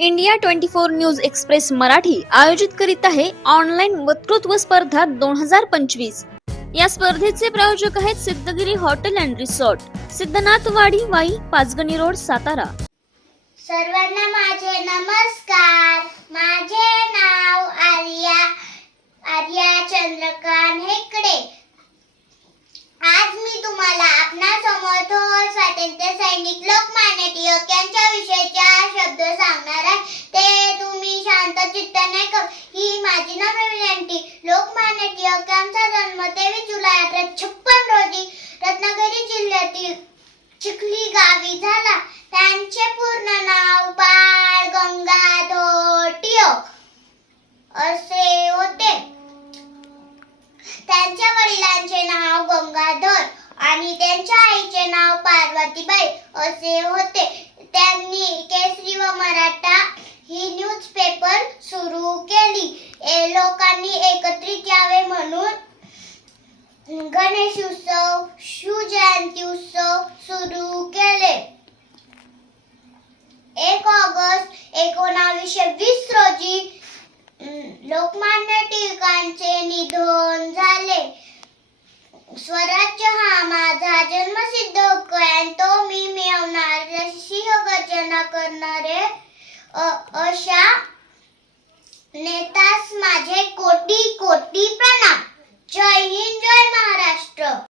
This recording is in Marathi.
India twenty four news express Marathi आयोजित करीत आहे ऑनलाईन वक्तृत्व स्पर्धा दोन हजार पंचवीस. या स्पर्धेचे प्रायोजक आहेत Siddhagiri hotel and resort Siddhanathwadi Wai Pachgani road Satara. सर्वांना माझे नमस्कार. माझे नाव आर्या आर्या चंद्रकांत हेकडे आज मी तुम्हाला आपणासमोर थोर स्वातंत्र्य सैनिक लोकमान्य ही माझी नम्र विनंती लोकमान्य टिळक यांचा जन्म तेवीस जुलै अठराशे छप्पन रोजी रत्नागिरी जिल्ह्यातील चिखली गावी झाला. त्यांचे पूर्ण नाव बाळ गंगाधर टिळक असे होते. त्यांच्या वडिलांचे नाव गंगाधर आणि त्यांच्या आईचे नाव पार्वतीबाई असे होते. त्यांनी केसरी व मराठा ही न्यूजपेपर सुरू केली ए लोकांनी एकत्रित यावे म्हणून गणेश उत्सव शिवजयंती उत्सव सुरू केले. एक ऑगस्ट एकोणावीसशे वीस रोजी लोकमान्य टिळकांचे निधन झाले. स्वराज्य हा माझा जन्मसिद्ध हक्क आहे आणि तो मी मिळवणार सिंह गर्जना करणारे अशा नेतास माझे कोटी कोटी प्रणाम.